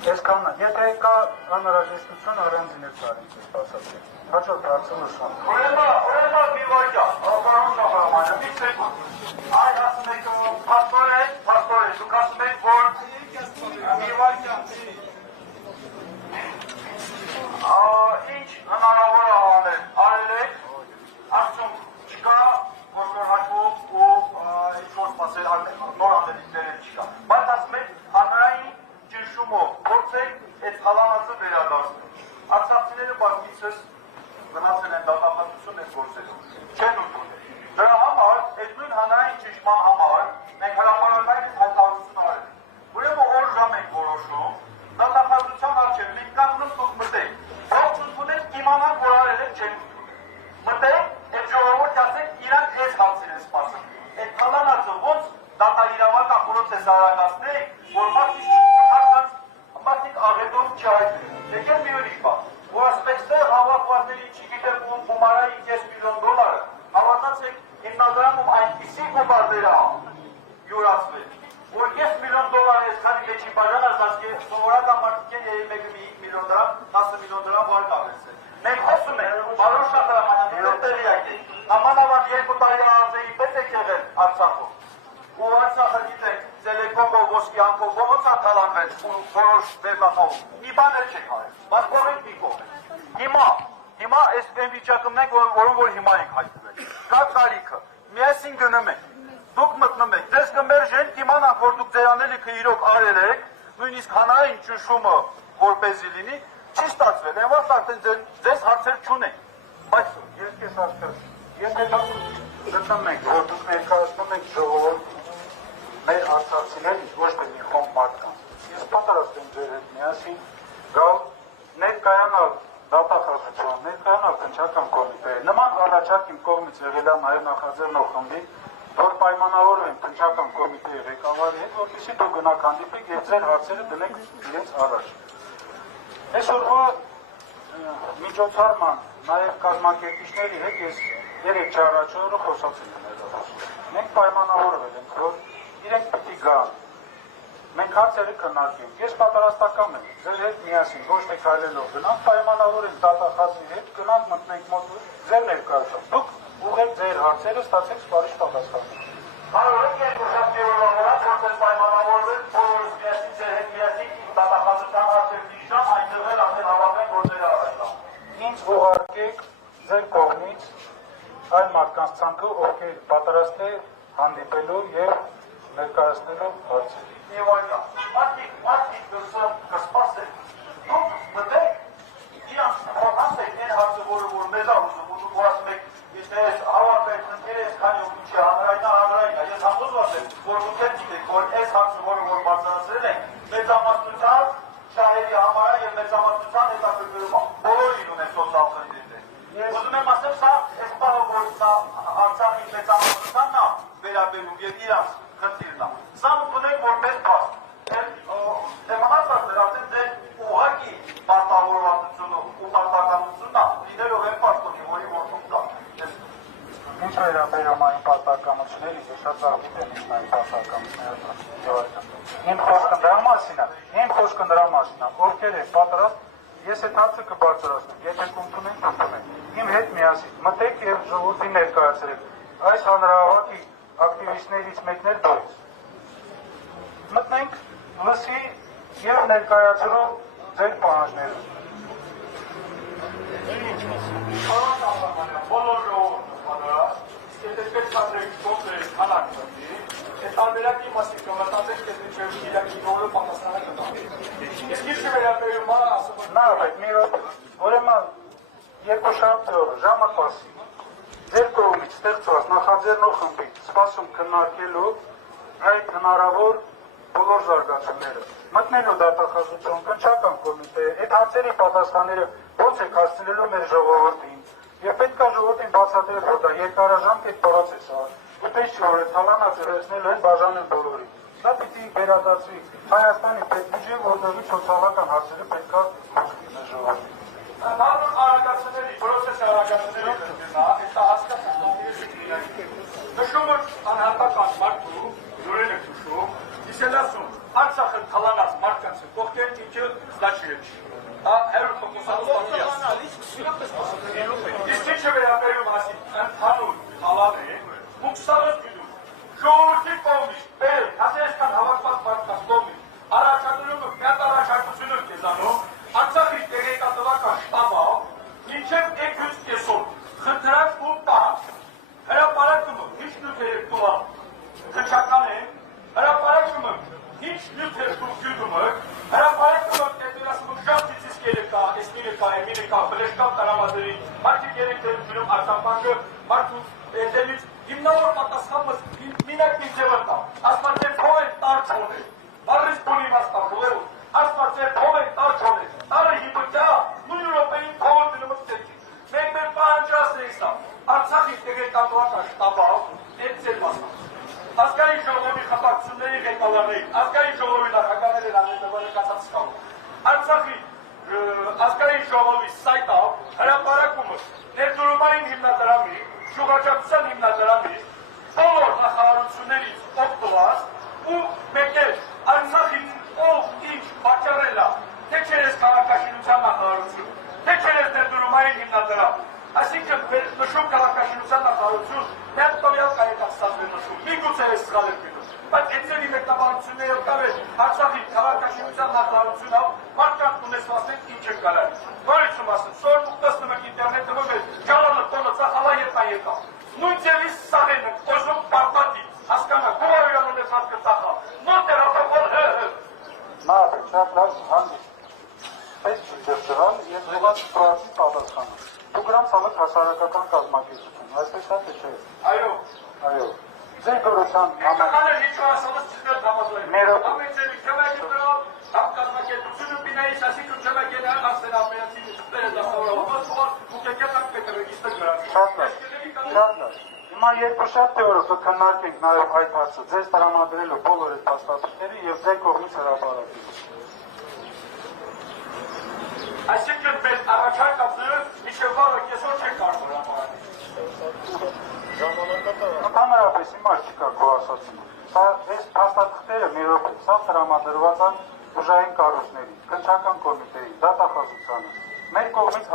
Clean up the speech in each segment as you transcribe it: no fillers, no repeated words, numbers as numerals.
Այսքանն, եթե կա անհրաժեշտություն առանձին եք կարին ձեզ բացատրել։ Հաջորդ հարցը նշում։ Ուրեմն մի վարքյան, պարոն Շահրամյանը, մի սեկունդ։ Այն ասում եք փաստորեն, դուք ասում եք, որ մի վարքյան, ինչ հնարավոր արել եք, ասում չկա, որ հաշվով ու ինչ-որ սպասել նոր ամենիկները չկա։ Բայց ասում եք, հանրային ճնշումով փորձեք այդ խալանացը վերադարձնել։ Արցախցիները բազմիցս գնացել են դատապարտություն այս գործերով, չեն ընդունել։ Դրա համար, այդ նույն հանրային ճնշման համար, մենք հրապարակայից հայտարարություն արել ենք։ Ուրեմն օր ժամ ենք որոշում, դատապարտության առջև մենք կանգնում դուք մտեք, ողջ ընդունեք, իմանանք, որ արել եք, չեն ընդունել։ Մտեք, այդ ժողովուրդ ասեք, իրանք այս հարցեր են սպասում։ Այդ խալանացը ոնց դատաիրավական խորհուրդ արագացնեք, որ մարդիկ աղետով չհայտնեն։ Եկել մի ուրիշ բան, որ ասպեքստեղ հավաքվածների չգիտեմ գումարայի 5 միլիոն դոլարը, հավատացեք հիմնադրամում այնպիսի գումարները յուրացվել, որ 5 միլիոն դոլար այսքանի մեջի բաժանած, ասկի սովորական մարդիկ են 1 միլիոն դրամ, 10 միլիոն դրամ վարկ ավերցել։ Մենք խոսում ենք, պարոն Շահրամյանը, տեղյակ եք, նամանավանդ 2 տարի անձեի պետ եք եղել Արցախում, ու Արցախը գիտեք, Տելեկոմով, ոսկիանքով, ողոց ակալանվեց ու որոշ վերնախով, մի բաներ չեք արել, բայց կողենք մի կողենք։ Հիմա այս վիճակումն ենք, որում որ հիմա ենք հայտնվել, կա կարիքը, միասին գնում ենք, դուք մտնում եք, ձեզ կմերժեն, իմանանք, որ դուք ձեր անելիքը իրոք արել եք, նույնիսկ հանրային ճնշումը որպեսզի լինի, չի ստացվել, այն վաղ արդեն ձեզ հարցեր չունենք, բայց ես քեզ հասկացա, եթե դուք գտնում եք, որ դուք ներկայացնում եք ժողովուրդ մեր արցախցիներին, ոչ թե մի խումբ մարդկանց, ես պատրաստ եմ ձեր հետ միասին գալ ներկայանալ դատախազության, ներկայանալ քննչական կոմիտեի, նման առաջարկ իմ կողմից եղել է նաև նախաձեռնող խմբի, որ պայմանավորվեն քննչական կոմիտեի ղեկավարի հետ, որպեսզի դուք գնաք հանդիպեք եւ ձեր հարցերը դնեք իրենց առաջ։ Այսօրվա միջոցառման նաև կազմակերպիչների հետ ես 3 առաջ օրը խոսացել եմ ներողություն։ Մենք պայմանավորվել ենք, որ իրենք պիտի գան, մենք հարցերը քննարկենք, ես պատրաստական եմ, ձեր հետ միասին, ոչ թե քայլելով գնանք, պայմանավորենք դատախազի հետ, գնանք մտնենք մոտ ձեր ներկայությամբ, դուք ուղղեք ձեր հարցերը, ստացեք սպարիչ պատասխանը։ Հարորդ երկու շաբթի օրվա վրա փորձել պայմանավորվել, բոլորս միասին ձեր հետ միասին դատախազության հարցեր դիշան, այնտեղ էլ արդեն հավաքենք գործերը առաջ։ Ինձ ուղարկեք ձեր կողմից այն մարդկանց ցանկը, ովքեր պատրաստ է հանդիպելու եւ ներկայացնելու հարցեր։ Եվ այլն, մարդիկ կսպասեն, դուք մտեք, իրանց խոհանցեք այն հարցը, որ մեզ աղուսում, ու դուք ասում եք, եթե ես հավաքվեք, ընկեր ես քանի օգնի չի, հանրայնա, ես համոզված եմ, որ դուք էլ գիտեք, որ այս հարցը, որը բարձրացրել ենք, մեծամասնության շահերի համար եւ մեծամասնության հետաքրքրումը բոլորին ունեն սոցիալ խնդիրներ։ Ուզում եմ ասել, սա այս պահը, որ սա Արցախի մեծամասնությանն է վերաբերում եւ իրանց խնդիրն է։ Սա ունենք որպես փաստ։ Թեմանացած դրացեն ձեր ուղղակի պարտավորվածությունը ու պարտականությունն է, լինելով այն պարտունի, որի որդում կա։ Ինչ վերաբերում այն պարտականությունների, ես շատ լավ գիտեմ ինչ այն պարտականությունները։ Իմ խոսքը դրա մասին է, ովքեր են պատրաստ, ես այդ հարցը կբարձրացնեմ, եթե կընդունենք, ընդունենք։ Իմ հետ միասին մտեք եւ ժողովրդին ներկայացրեք այս հանրահավաքի ակտիվիստներից մեկն էլ դուրս։ Մտնենք, լսի եւ ներկայացրու ձեր պահանջները։ Բոլոր ժողովուրդը, եթե պետք է կոնկրետ քանակ դի, այդ տարբերակի մասին կմտածենք, եթե չեմ իրակի բոլորը պատասխանը կտանք։ Իսկ ինչ վերաբերում է, ասում եմ, նա այդ մի ուրեմն երկու շաբթի օրը ժամը 10-ի ձեր կողմից ստեղծված նախաձեռնող խմբի սպասում քննարկելու այդ հնարավոր բոլոր զարգացումները, մտնելու դատախազություն, քննչական կոմիտե, այդ հարցերի պատասխանները ոնց եք հասցնելու մեր ժողովրդին, եւ պետք է ժողովրդին բացատրել, որ դա երկարաժամկետ պրոցես է, այդպես չէ, որ այդ հալանացը վերցնելու են բաժանել բոլորին։ Դա պիտի վերադարձվի Հայաստանի պետբյուջե, որտեղից սոցիալական հարցերը պետք է լուծվի մեր ժողովրդին։ Նարմալ արագացների, պրոցես արագացների, դա հասկացած նշում էր անհատական մարդու, յուրեն եք նշում, իսկ էլ ասում, Արցախը թալանած մարդկանց է կողքեր, ինչը զդաչի է չի։ Դա 100% իսկ ինչը վերաբերում ասի, ընդհանուր թալան է, մուքսարս գիդում, ժողովրդի կողմից, հասերեսկան հավաքված մարդկանց կողմից, առաջադրումը միատ առաջարկություն էր կեզանում, Արցախի տեղեկատվական շտաբը, մինչև եկույց կեսօր, խնդրած ու տահ, հրապարակումը, ինչ նյութեր եք տուղա, խնչական է, հրապարակումը, ինչ նյութեր տուղ գյուդում եք, հրապարակումը, տետերասմուկ ժապտիցիս կերեկա, էսմիրեկա, էմիրեկա, բրեշկա տարամազերի, մարդիկ երեք դերությունում արձամբանքը, մարդու էտելից, հիմնավոր պատասխանմս, մինակ մի ձևը տա, ասպարծեր փող են տար չոներ, բարրից բունի մաստա փողերում, ասպարծեր փող են տար չոներ, տարը հիպտյա, նույն Եվրոպային փողը դնումս տերքի, մենք մեր պահանջրասն էի սա, Արցախի տեղեկատվական շտաբավ, այդ ձեր մասնա, ազգային ժողովի խմբակցությունների ղեկավարների, ազգային ժողովի նախագահների անհետևանը կացած սկալում, Արցախի ազգային ժողովի սայտավ, հրապարակումը, ներդրումային հիմնադրամի, շուղաճակցության հիմնադրամի, բոլոր նախարարություններից օգտված ու մեկ էլ Արցախից ով ինչ պատճառել է, թե չերես քաղաքաշինության նախարարություն, թե չերես ներդրումային հիմնադրամ, այսինքն նշում քաղաքաշինության նախարարություն, միակ տվյալ կայետացած է նշում, միգուցե ես սխալ եմ գնում, բայց էցերի մեկնաբանությունները կավ է Արցախի քաղաքաշինության նախարարությունով մարդկանց ունեցվածներ ինչ է կարել, նորիցում ասում, սոր դուք տեսնում եք ինտերնետը մոտ ջալանը տոնը ծախալա եկա, նույն ձևից սաղ են օժում պարտատի, հասկանա, գովարույան ունեցված կծախա, նոր տերապակալ Նավ, շատ լավ հանդիպ, պետք է դրդրան և ուղղած պրացի պատասխանը։ Դու գրամ սալըք հասարակական կազմակերպություն, այսպես է թե չէ։ Այո։ Ձեր գորության Եկականեր հիչու ասալս չիներ դամազոյն։ Ներով։ Ամենցերի կմեկ դրով, համ կազմակերպությունը բինայիս ասիկում չմեկ են ասեն ամենացի տերը դասավորողված ուղար ու կեկետ ակ պետր ռեգիստր գրած։ Շատ լավ։ Հիմա երկուշաբթի օրը կքննարկենք նաև այդ հարցը, ձեզ տրամադրելու բոլոր այդ փաստաթղթերը և ձեր կողմից հրապարակել։ Այսինքն մեր առաջարկածները մինչև վաղը կեսօր չեն կարող հրապարակել։ Ընդհանրապես հիմա չկա քո ասածումը։ Սա այս փաստաթղթերը մի րոպե, սա տրամադրված է ուժային կառույցների, քննչական կոմիտեի, դատախազությանը, մեր կողմից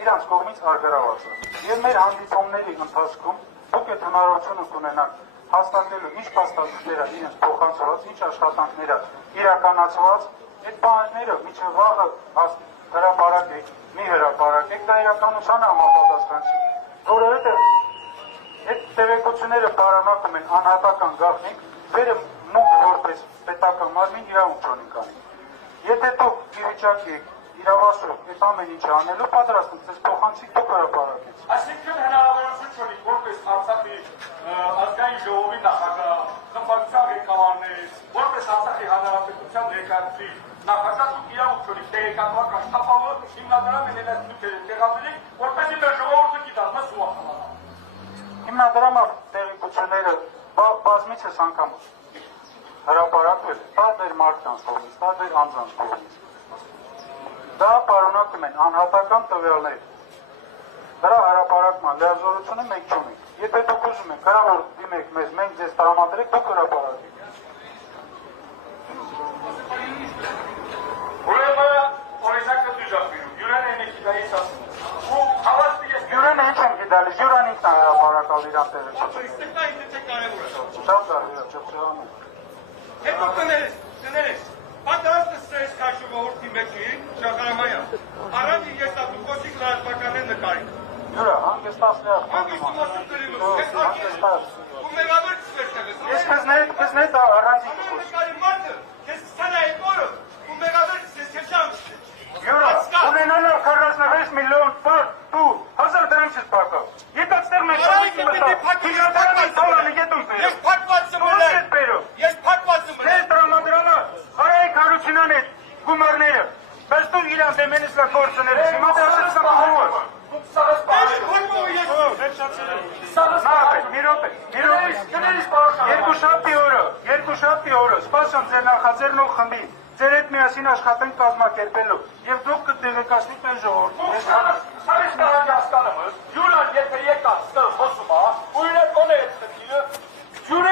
իրանց կողմից արգելված է։ Եվ մեր հանդիպումների ընթացքում դուք այդ հնարավորությունը կունենաք հաստատելու ինչ փաստաթղթեր է իրենց փոխանցված, ինչ աշխատանքներ է իրականացված, այդ բաները մինչև վաղը հրապարակեք, մի հրապարակեք, դա իրականության համապատասխան չի, որովհետև այդ տեղեկությունները պարունակում են անհատական գաղտնիք, վերը մուգ որպես պետական մարմին իրավունք չունի կանի։ Եթե դուք վիճակի եք իրավասու այդ ամեն ինչը անելու պատրաստ եք, ձեզ փոխանցիկ դուք հրապարակեք։ Այսինքն հնարավորություն չունի, որպես Արցախի ազգային ժողովի նախագահ, խմբակցության ղեկավարներ, որպես Արցախի հանրապետության ներկայացուցիչ, նախագահ դուք իրավունք չունի տեղեկատվական շտաբը հիմնադրամ են այդ նյութերը տեղադրի, որպեսզի մեր ժողովուրդը գիտա, մաս ու ախալանա։ Հիմնադրամը տեղեկությունները բազմիցս անգամ հրապարակվել է, տարբեր մարդկանց կողմից, տարբեր անձանց կողմից։ Դա պարունակում են անհատական տվյալներ։ Դրա հրապարակման լիազորությունը մենք չունենք։ Եթե դուք ուզում եք, հրավեր դիմեք մեզ, մենք ձեզ տրամադրենք, դուք հրապարակեք։ Ուրեմն օրինակը դժվարում, յուրան են գիտալիս ասում։ Ու հավաստի ես Յուրան ինչ եմ գիտալիս, յուրան ինքն է հրապարակալ իրան տեղեկությունը։ Ստեկա ինձ կարևոր է։ Շատ լավ, ճպճղանում։ Հետո կներես, պատրաստ ես քաշուղորտի մեջին, Շախարամայան, առանց ես ապու կոսիկ լարատվականներ նկարին։ Յուրա, հանգստացնյա։ Հանգստում ասում կրիմս, ես հանգեստ, ու մեղավոր չվեր տեղես։ Ես կզնետ առանցի կուս։ նկարի մարդը, ես կսանա այդ օրը, ու մեղավոր ես կեշամ չտե։ Յուրա, ունենալով 46 միլիոն դու 1000 դրամ չես պարկավ։ Ետացտեղ մենք Ես փակված եմ ելել։ Ես փակված եմ ելել։ Ձեզ տրամադրալա հարայիկ հարությունան է գումարները, բայց դու իրան դեմենից կա գործները, հիմա դրասես կա հովոր։ դուք սաղս Ես պարել։ փակվում ես։ Սաղս պարել։ Մի րոպե, երկուշաբթի օրը, սպասում ձեր նախաձեռն ու խմբի, ձեր հետ միասին աշխատենք կազմակերպելու, և դուք կտեղեկացնիք մեր ժողովրդին։ Սաղս պարել։